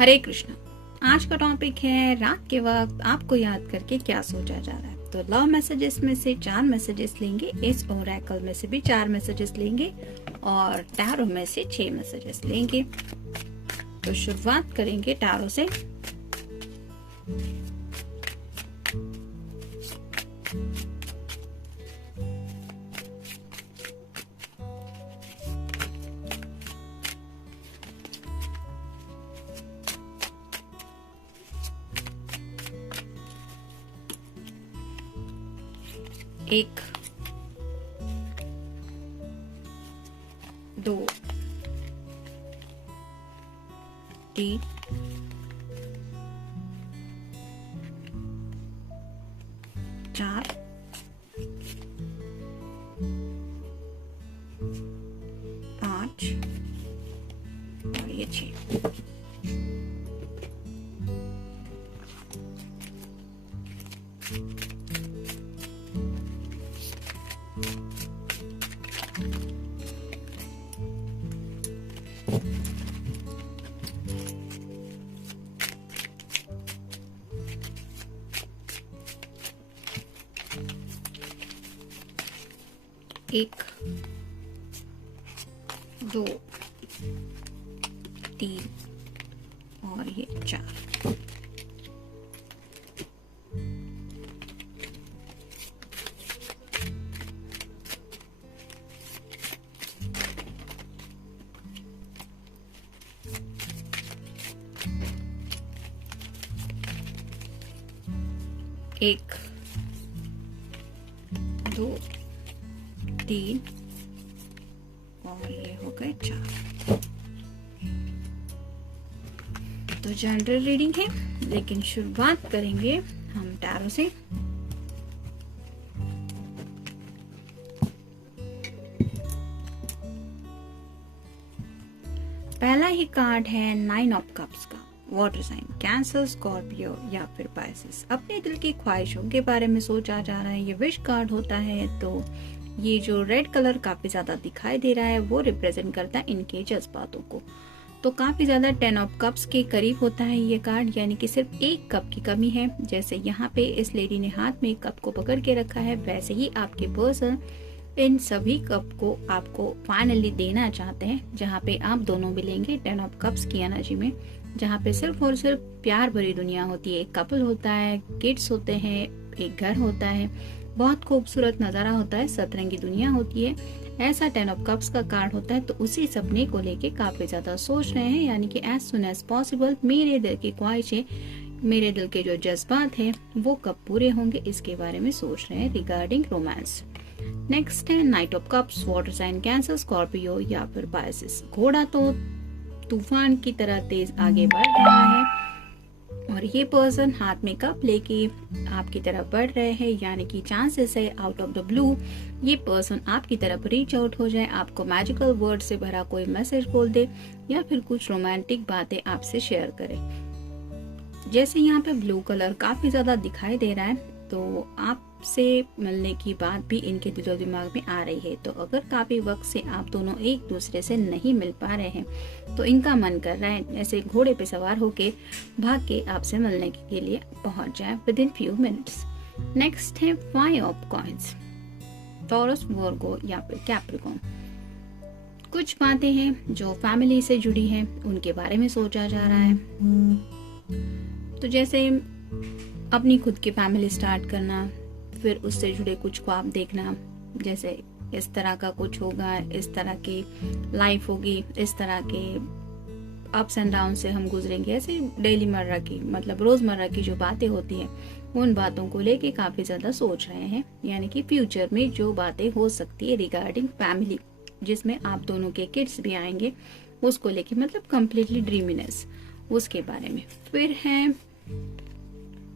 हरे कृष्णा। आज का टॉपिक है रात के वक्त आपको याद करके क्या सोचा जा रहा है। तो लव मैसेजेस में से 4 मैसेजेस लेंगे, इस ओरेकल में से भी 4 मैसेजेस लेंगे और टैरो में से 6 मैसेजेस लेंगे। तो शुरुआत करेंगे टैरो से। एक, 2, 3, 4, 5 और ये 6। एक, 2, 3 और ये 4। एक, 2, 3 और ये हो गए 4। तो जनरल रीडिंग है, लेकिन शुरुआत करेंगे हम टैरो से। पहला ही कार्ड है 9 ऑफ कप्स का। वाटर साइन, कैंसर, स्कॉर्पियो या फिर पाइसेस। अपने दिल की ख्वाहिशों के बारे में सोचा जा रहा है। ये विश कार्ड होता है। तो ये जो रेड कलर काफी ज्यादा दिखाई दे रहा है वो रिप्रेजेंट करता है इनके जज्बातों को। तो काफी ज्यादा 10 ऑफ कप्स के करीब होता है ये कार्ड, यानी कि सिर्फ एक कप की कमी है। जैसे यहाँ पे इस लेडी ने हाथ में कप को पकड़ के रखा है, वैसे ही आपके पर्सन इन सभी कप को आपको फाइनली देना चाहते हैं, जहाँ पे आप दोनों मिलेंगे 10 ऑफ कप्स की एनर्जी में, जहाँ पे सिर्फ और सिर्फ प्यार भरी दुनिया होती है। एक कपल होता है, किड्स होते हैं, एक घर होता है, बहुत खूबसूरत नजारा होता है, सतरंगी दुनिया होती है। ऐसा 10 ऑफ कप्स का कार्ड होता है। तो उसी सपने को लेके काफी ज्यादा सोच रहे हैं, यानी कि एज सुन एज पॉसिबल मेरे दिल की ख्वाहिशें, मेरे दिल के जो जज्बात हैं वो कब पूरे होंगे, इसके बारे में सोच रहे हैं रिगार्डिंग रोमांस। नेक्स्ट है knight of cups, water sign, cancer, scorpio या फिर पाइसेस। घोड़ा तो तूफान की तरह तेज आगे बढ़ रहा है और ये पर्सन हाथ में कप लेके आपकी तरफ बढ़ रहे हैं, यानी कि चांसेस है आउट ऑफ द ब्लू ये पर्सन आपकी तरफ रीच आउट हो जाए, आपको मैजिकल वर्ड से भरा कोई मैसेज बोल दे या फिर कुछ रोमांटिक बातें आपसे शेयर करे। जैसे यहाँ पे ब्लू कलर काफी ज्यादा दिखाई दे रहा है, तो आपसे मिलने की बात भी इनके दिलो दिमाग में आ रही है। तो अगर काफी वक्त से आप दोनों एक दूसरे से नहीं मिल पा रहे हैं तो इनका मन कर रहा है ऐसे घोड़े पे सवार होके भाग के आपसे मिलने के लिए पहुंच जाए with in few minutes. Next है 5 ऑफ कॉइंस, टॉरस, वर्गो या फिर कैप्रिकॉर्न। कुछ बातें हैं जो फैमिली से जुड़ी हैं, उनके बारे में सोचा जा रहा है। तो जैसे अपनी खुद की फैमिली स्टार्ट करना, फिर उससे जुड़े कुछ ख्वाब देखना, जैसे इस तरह का कुछ होगा, इस तरह की लाइफ होगी, इस तरह के अप्स एंड डाउन से हम गुजरेंगे, ऐसे डेली मर्रा की मतलब रोजमर्रा की जो बातें होती हैं उन बातों को लेके काफी ज्यादा सोच रहे हैं, यानी कि फ्यूचर में जो बातें हो सकती है रिगार्डिंग फैमिली, जिसमें आप दोनों के किड्स भी आएंगे, उसको लेके मतलब कम्प्लीटली ड्रीमीनेस उसके बारे में। फिर है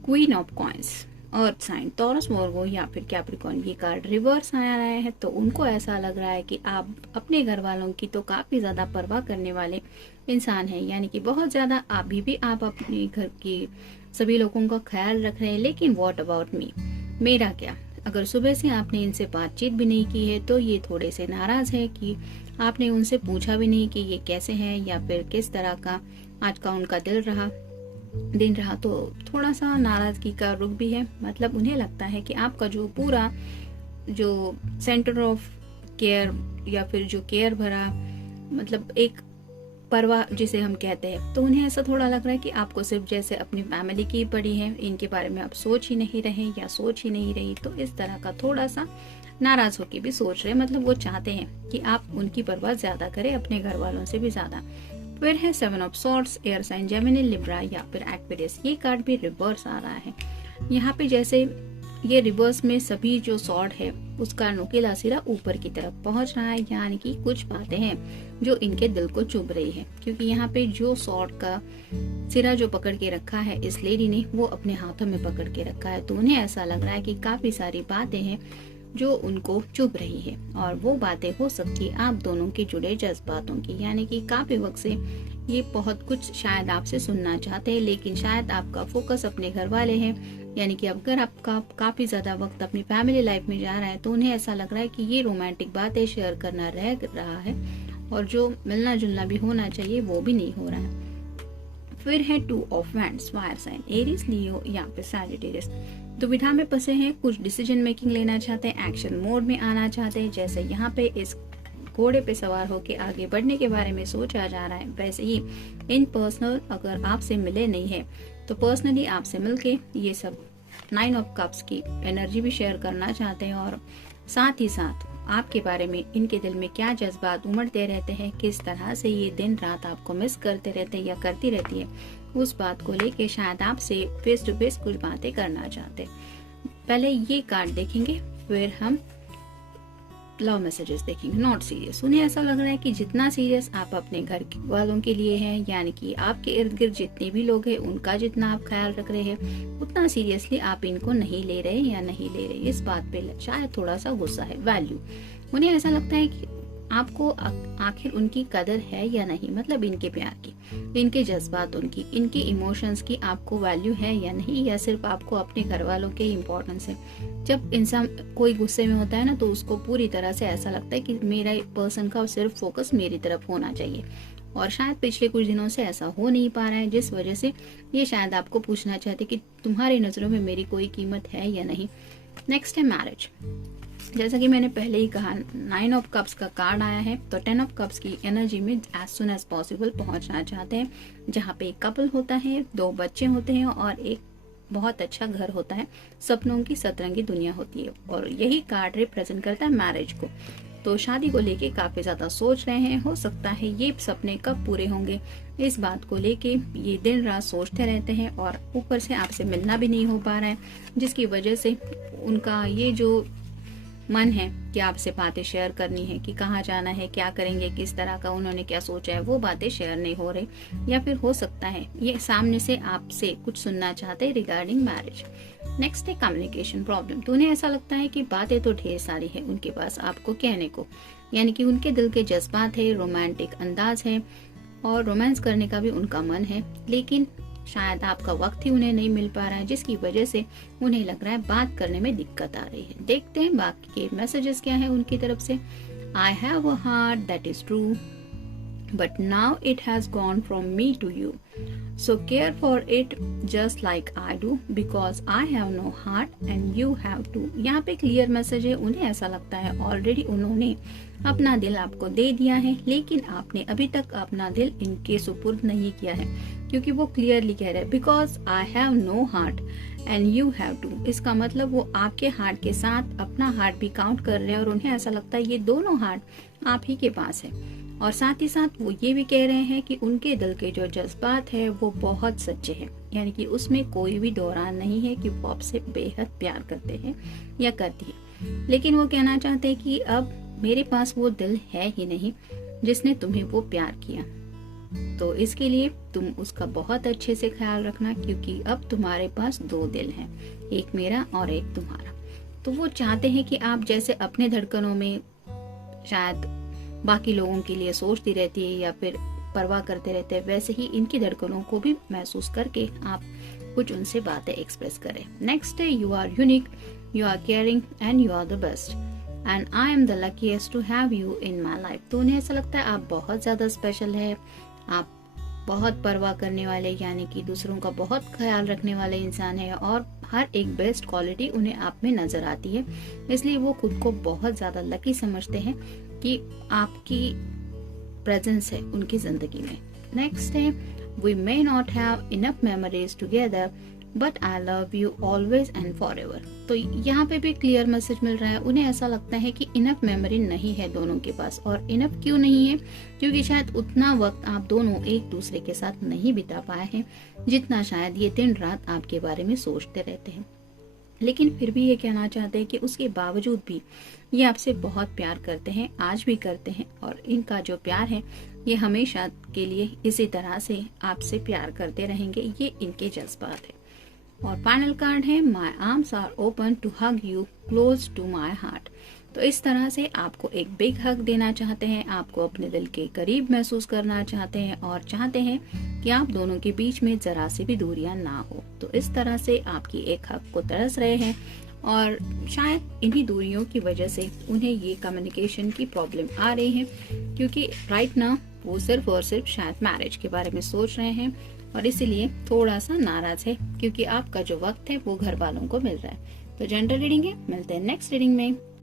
queen of coins, earth sign, Taurus, Virgo या फिर कैप्रिकॉर्न। ये कार्ड रिवर्स आया रहा है, तो उनको ऐसा लग रहा है कि आप अपने घर वालों की तो काफी ज्यादा परवाह करने वाले इंसान हैं, यानी कि बहुत ज्यादा अभी भी आप अपने घर की सभी लोगों का ख्याल रख रहे हैं। लेकिन व्हाट अबाउट मी, मेरा क्या? अगर सुबह से आपने इनसे बातचीत भी नहीं की है तो ये थोड़े से नाराज है कि आपने उनसे पूछा भी नहीं कि ये कैसे हैं या फिर किस तरह का आज का उनका दिन रहा, तो थोड़ा सा नाराजगी का रुख भी है। मतलब उन्हें लगता है कि आपका जो पूरा जो सेंटर ऑफ केयर या फिर जो केयर भरा मतलब एक परवाह जिसे हम कहते हैं, तो उन्हें ऐसा थोड़ा लग रहा है कि आपको सिर्फ जैसे अपनी फैमिली की पड़ी है, इनके बारे में आप सोच ही नहीं रहे या सोच ही नहीं रही। तो इस तरह का थोड़ा सा नाराज होकर भी सोच रहे, मतलब वो चाहते हैं कि आप उनकी परवाह ज्यादा करें, अपने घर वालों से भी ज्यादा। फिर है 7 of swords, air sign gemini, libra या फिर एक्वेरियस। ये कार्ड भी रिवर्स आ रहा है। यहाँ पे जैसे ये रिवर्स में सभी जो सॉर्ड है उसका नुकीला सिरा ऊपर की तरफ पहुंच रहा है, यानी कि कुछ बातें हैं जो इनके दिल को चुभ रही है। क्योंकि यहाँ पे जो सॉर्ड का सिरा जो पकड़ के रखा है इस लेडी ने, वो अपने हाथों में पकड़ के रखा है। तो उन्हें ऐसा लग रहा है कि काफी सारी बातें हैं जो उनको चुभ रही है, और वो बातें हो सकती है आप दोनों के जुड़े जज्बातों की। यानी कि काफी वक्त से ये बहुत कुछ शायद आपसे सुनना चाहते हैं, लेकिन शायद आपका फोकस अपने घर वाले हैं। यानी कि अगर आपका काफी ज्यादा वक्त अपनी फैमिली लाइफ में जा रहा है, तो उन्हें ऐसा लग रहा है कि ये रोमांटिक बातें शेयर करना रह रहा है, और जो मिलना जुलना भी होना चाहिए वो भी नहीं हो रहा है। फिर है 2 of wands, fire sign, Aries, Leo या फिर सैजिटेरियस। दुविधा में फंसे हैं, कुछ डिसीजन मेकिंग लेना चाहते हैं, एक्शन मोड में आना चाहते हैं। जैसे यहाँ पे इस घोड़े पे सवार होकर आगे बढ़ने के बारे में सोचा जा रहा है, वैसे ही इन पर्सनल अगर आपसे मिले नहीं है तो पर्सनली आपसे मिलके ये सब 9 ऑफ कप्स की एनर्जी भी शेयर करना चाहते हैं, और साथ ही साथ आपके बारे में इनके दिल में क्या जज्बात उमड़ते रहते हैं, किस तरह से ये दिन रात आपको मिस करते रहते हैं या करती रहती है, उस बात को लेके शायद आपसे फेस टू फेस कुछ बातें करना चाहते। पहले ये कार्ड देखेंगे, फिर हम लव मैसेजेस देखेंगे। नॉट सीरियस, उन्हें ऐसा लग रहा है कि जितना सीरियस आप अपने घर वालों के लिए हैं, यानी कि आपके इर्द गिर्द जितने भी लोग हैं उनका जितना आप ख्याल रख रहे हैं, उतना सीरियसली आप इनको नहीं ले रहे या नहीं ले रहे, इस बात पे शायद थोड़ा सा गुस्सा है। वैल्यू, उन्हें ऐसा लगता है कि आपको आखिर उनकी कदर है या नहीं, मतलब इनके प्यार की, इनके जज्बात, उनकी इनके इमोशंस की आपको वैल्यू है या नहीं, या सिर्फ आपको अपने घर वालों के इम्पोर्टेंस है। जब इंसान कोई गुस्से में होता है ना, तो उसको पूरी तरह से ऐसा लगता है कि मेरा पर्सन का सिर्फ फोकस मेरी तरफ होना चाहिए, और शायद पिछले कुछ दिनों से ऐसा हो नहीं पा रहा है, जिस वजह से ये शायद आपको पूछना चाहते कि तुम्हारी नजरों में मेरी कोई कीमत है या नहीं। नेक्स्ट है मैरिज। जैसा कि मैंने पहले ही कहा, 9 ऑफ कप्स का कार्ड आया है, तो 10 ऑफ कप्स की एनर्जी में एज सुन एज पॉसिबल पहुंचना चाहते हैं, जहाँ पे एक कपल होता है, 2 बच्चे होते हैं और एक बहुत अच्छा घर होता है, सपनों की सतरंगी दुनिया होती है, और यही कार्ड रिप्रेजेंट करता है मैरिज को। तो शादी को लेके काफी ज्यादा सोच रहे हैं, हो सकता है ये सपने कब पूरे होंगे इस बात को लेके ये दिन रात सोचते रहते हैं, और ऊपर से आपसे मिलना भी नहीं हो पा रहा है, जिसकी वजह से उनका ये जो मन है कि आपसे बातें शेयर करनी है, कि कहाँ जाना है, क्या करेंगे, किस तरह का उन्होंने क्या सोचा है, वो बातें शेयर नहीं हो रही, या फिर हो सकता है ये सामने से आपसे कुछ सुनना चाहते हैं रिगार्डिंग मैरिज। नेक्स्ट है कम्युनिकेशन प्रॉब्लम। तो उन्हें ऐसा लगता है कि बातें तो ढेर सारी है उनके पास आपको कहने को, यानी कि उनके दिल के जज्बात है, रोमांटिक अंदाज है, और रोमांस करने का भी उनका मन है, लेकिन शायद आपका वक्त ही उन्हें नहीं मिल पा रहा है, जिसकी वजह से उन्हें लग रहा है बात करने में दिक्कत आ रही है। देखते हैं बाकी के मैसेजेस क्या है उनकी तरफ से। I have a heart that is true, but now it has gone from me to you, so care for it just like I do, because I have no heart and you have two. यहाँ पे clear message है, उन्हें ऐसा लगता है already उन्होंने अपना दिल आपको दे दिया है, लेकिन आपने अभी तक अपना दिल इनके सुपुर्द नहीं किया है, क्योंकि वो क्लियरली कह रहे हैं because I have no heart and you have two. इसका मतलब वो आपके हार्ट के साथ अपना हार्ट भी काउंट कर रहे हैं, और उन्हें ऐसा लगता है ये दोनों हार्ट आप ही के पास है, और साथ ही साथ वो ये भी कह रहे हैं कि उनके दिल के जो जज्बात है वो बहुत सच्चे हैं, यानी कि उसमें कोई भी दौरान नहीं है कि वो आपसे बेहद प्यार करते हैं या करती है, लेकिन वो कहना चाहते हैं कि अब मेरे पास वो दिल है ही नहीं जिसने तुम्हें वो प्यार किया, तो इसके लिए तुम उसका बहुत अच्छे से ख्याल रखना, क्योंकि अब तुम्हारे पास 2 दिल हैं, एक मेरा और एक तुम्हारा। तो वो चाहते हैं कि आप जैसे अपने धड़कनों में शायद बाकी लोगों के लिए सोचती रहती है या फिर परवाह करते रहते हैं, वैसे ही इनकी धड़कनों को भी महसूस करके आप कुछ उनसे बातें एक्सप्रेस करें। नेक्स्ट है you are unique, you are caring and you are the best. And I am the luckiest to have you in my life. तो उन्हें ऐसा लगता है आप बहुत ज्यादा स्पेशल है, आप बहुत परवाह करने वाले यानी कि दूसरों का बहुत ख्याल रखने वाले इंसान है और हर एक बेस्ट क्वालिटी उन्हें आप में नजर आती है, इसलिए वो खुद को बहुत ज्यादा लकी समझते हैं कि आपकी प्रेजेंस है उनकी जिंदगी में। नेक्स्ट है we may not have enough memories together but I love you always and forever. तो यहाँ पे भी क्लियर मैसेज मिल रहा है, उन्हें ऐसा लगता है कि इनफ मेमोरी नहीं है दोनों के पास। और इनफ क्यों नहीं है? क्योंकि शायद उतना वक्त आप दोनों एक दूसरे के साथ नहीं बिता पाए हैं जितना शायद ये दिन रात आपके बारे में सोचते रहते हैं। लेकिन फिर भी ये कहना चाहते हैं कि उसके बावजूद भी ये आपसे बहुत प्यार करते हैं, आज भी करते हैं, और इनका जो प्यार है ये हमेशा के लिए इसी तरह से आपसे प्यार करते रहेंगे, ये इनके जज्बात है। और फाइनल कार्ड है my arms are open to hug you close to my heart. तो इस तरह से आपको एक बिग हग देना चाहते हैं, आपको अपने दिल के करीब महसूस करना चाहते हैं और चाहते हैं कि आप दोनों के बीच में जरा सी भी दूरियां ना हो। तो इस तरह से आपकी एक हग को तरस रहे हैं और शायद इन्हीं दूरियों की वजह से उन्हें ये कम्युनिकेशन की प्रॉब्लम आ रही है, क्योंकि राइट नाउ वो सिर्फ और सिर्फ शायद मैरिज के बारे में सोच रहे हैं और इसीलिए थोड़ा सा नाराज है क्योंकि आपका जो वक्त है वो घर वालों को मिल रहा है। तो जनरल रीडिंग है, मिलते हैं नेक्स्ट रीडिंग में।